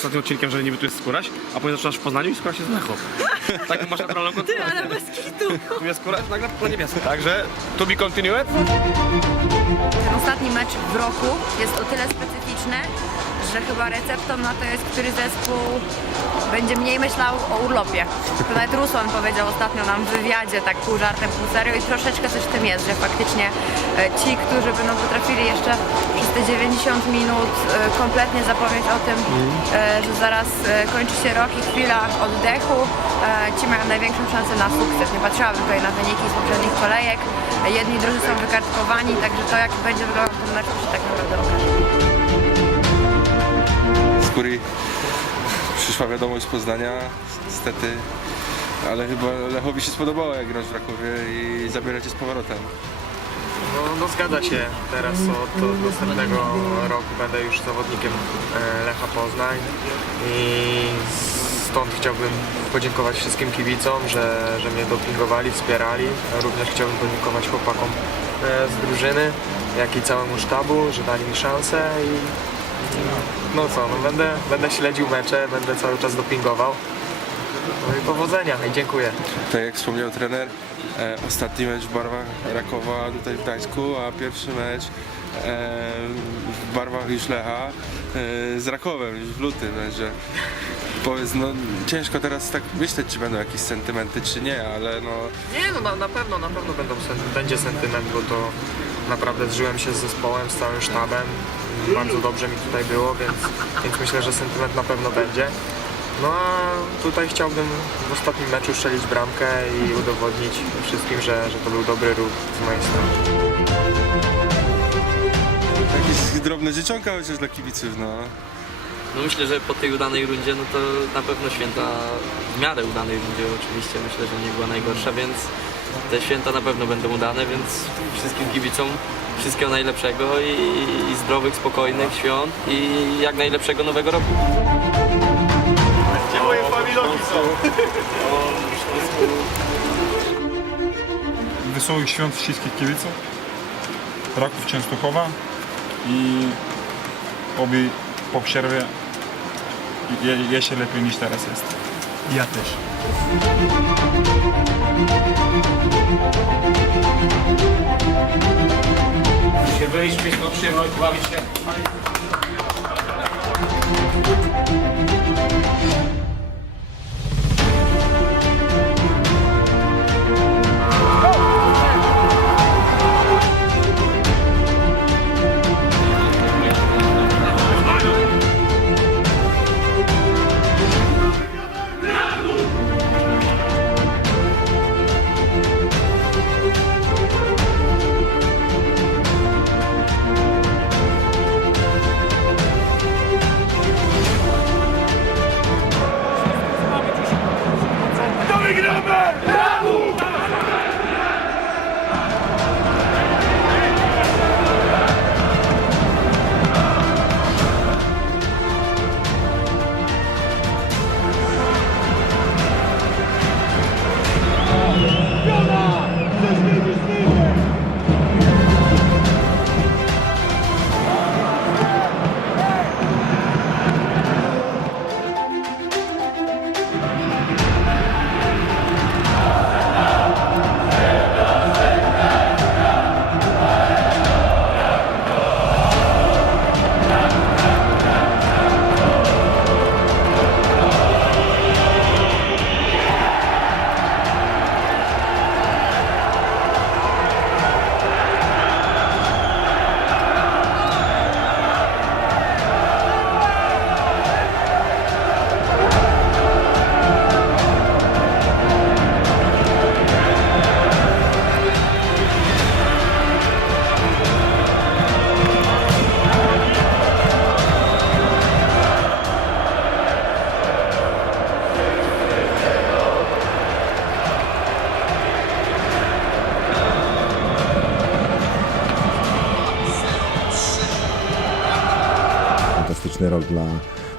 ostatnim odcinkiem, że niby tu jest skóraś, a potem zaczynasz w Poznaniu i skóraś jest Lecho. Taką masz naturalną kontrolę. Ale bez kitu. Tu jest skóraś, nagle po niebieskie. Także, to be continued. Ten ostatni mecz w roku jest o tyle specyficzny, że chyba receptą na to jest, który zespół będzie mniej myślał o urlopie. To nawet Ruslan powiedział ostatnio nam w wywiadzie, tak pół żartem, pół serio i troszeczkę coś w tym jest, że faktycznie e, ci, którzy będą potrafili jeszcze przez te 90 minut e, kompletnie zapomnieć o tym, e, że zaraz e, kończy się rok i chwila oddechu, e, ci mają największą szansę na sukces. Nie patrzyłabym tutaj na wyniki z poprzednich kolejek. Jedni i drudzy są wykartkowani, także to jak będzie wyglądał ten mecz, to się tak naprawdę okaże. z góry przyszła wiadomość z Poznania, niestety, ale chyba Lechowi się spodobało jak grasz w Rakowie i zabieracie z powrotem. No, no zgadza się. Teraz od, od następnego roku będę już zawodnikiem e, Lecha Poznań i stąd chciałbym podziękować wszystkim kibicom, że, że mnie dopingowali, wspierali. Również chciałbym podziękować chłopakom e, z drużyny, jak i całemu sztabu, że dali mi szansę i no co, no będę, będę śledził mecze, będę cały czas dopingował. No i powodzenia i dziękuję. Tak jak wspomniał trener, e, ostatni mecz w barwach Rakowa tutaj w Gdańsku, a pierwszy mecz e, w barwach już Lecha e, z Rakowem już w lutym, także powiedz, no ciężko teraz tak myśleć, czy będą jakieś sentymenty, czy nie, ale no Nie, no na, na pewno, na pewno będą, sen- będzie sentyment, bo to naprawdę zżyłem się z zespołem, z całym sztabem. Bardzo dobrze mi tutaj było, więc, więc myślę, że sentyment na pewno będzie. No a tutaj chciałbym w ostatnim meczu strzelić bramkę i udowodnić wszystkim, że, że to był dobry ruch z mojej strony. jakieś drobne życzonka chociaż dla kibiców, no. No myślę, że po tej udanej rundzie, no to na pewno święta w miarę udanej rundzie oczywiście, myślę, że nie była najgorsza, więc te święta na pewno będą udane, więc wszystkim kibicom wszystkiego najlepszego i, i zdrowych, spokojnych świąt i jak najlepszego nowego roku. Wesołych świąt wszystkich kibiców, Raków Częstochowa i oby po przerwie je, jeszcze lepiej niż teraz jest. Ja też. Się wyjść, mieć przyjemność, bawić się. Rok dla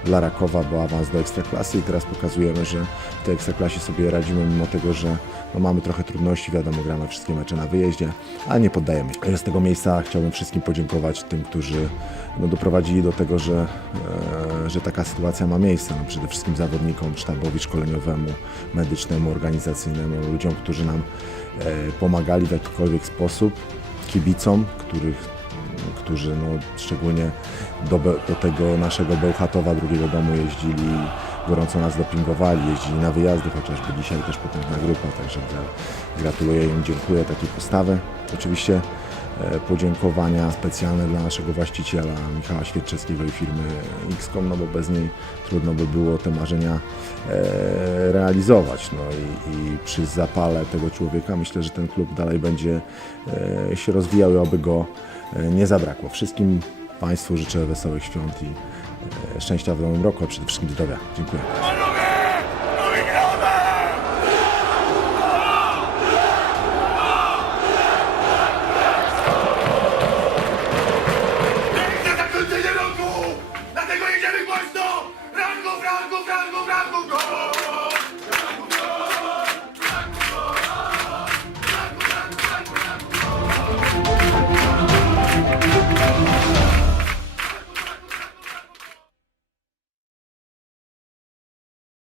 dla Rakowa, bo awans do Ekstraklasy i teraz pokazujemy, że w tej Ekstraklasie sobie radzimy, mimo tego, że no, mamy trochę trudności, wiadomo, gramy wszystkie mecze na wyjeździe, ale nie poddajemy się. Z tego miejsca chciałbym wszystkim podziękować tym, którzy no, doprowadzili do tego, że, e, że taka sytuacja ma miejsce. No, przede wszystkim zawodnikom, sztabowi szkoleniowemu, medycznemu, organizacyjnemu, ludziom, którzy nam e, pomagali w jakikolwiek sposób, kibicom, których, którzy no, szczególnie do, do tego naszego Bełchatowa, drugiego domu jeździli, gorąco nas dopingowali, jeździli na wyjazdy, chociażby dzisiaj też potężna grupa, także gra- gratuluję im, dziękuję takiej postawy. Oczywiście e, podziękowania specjalne dla naszego właściciela Michała Świerczewskiego i firmy XCOM, no bo bez niej trudno by było te marzenia e, realizować. No i, i przy zapale tego człowieka myślę, że ten klub dalej będzie e, się rozwijał i oby go nie zabrakło. Wszystkim Państwu życzę wesołych świąt i e, szczęścia w nowym roku, a przede wszystkim zdrowia. Dziękuję.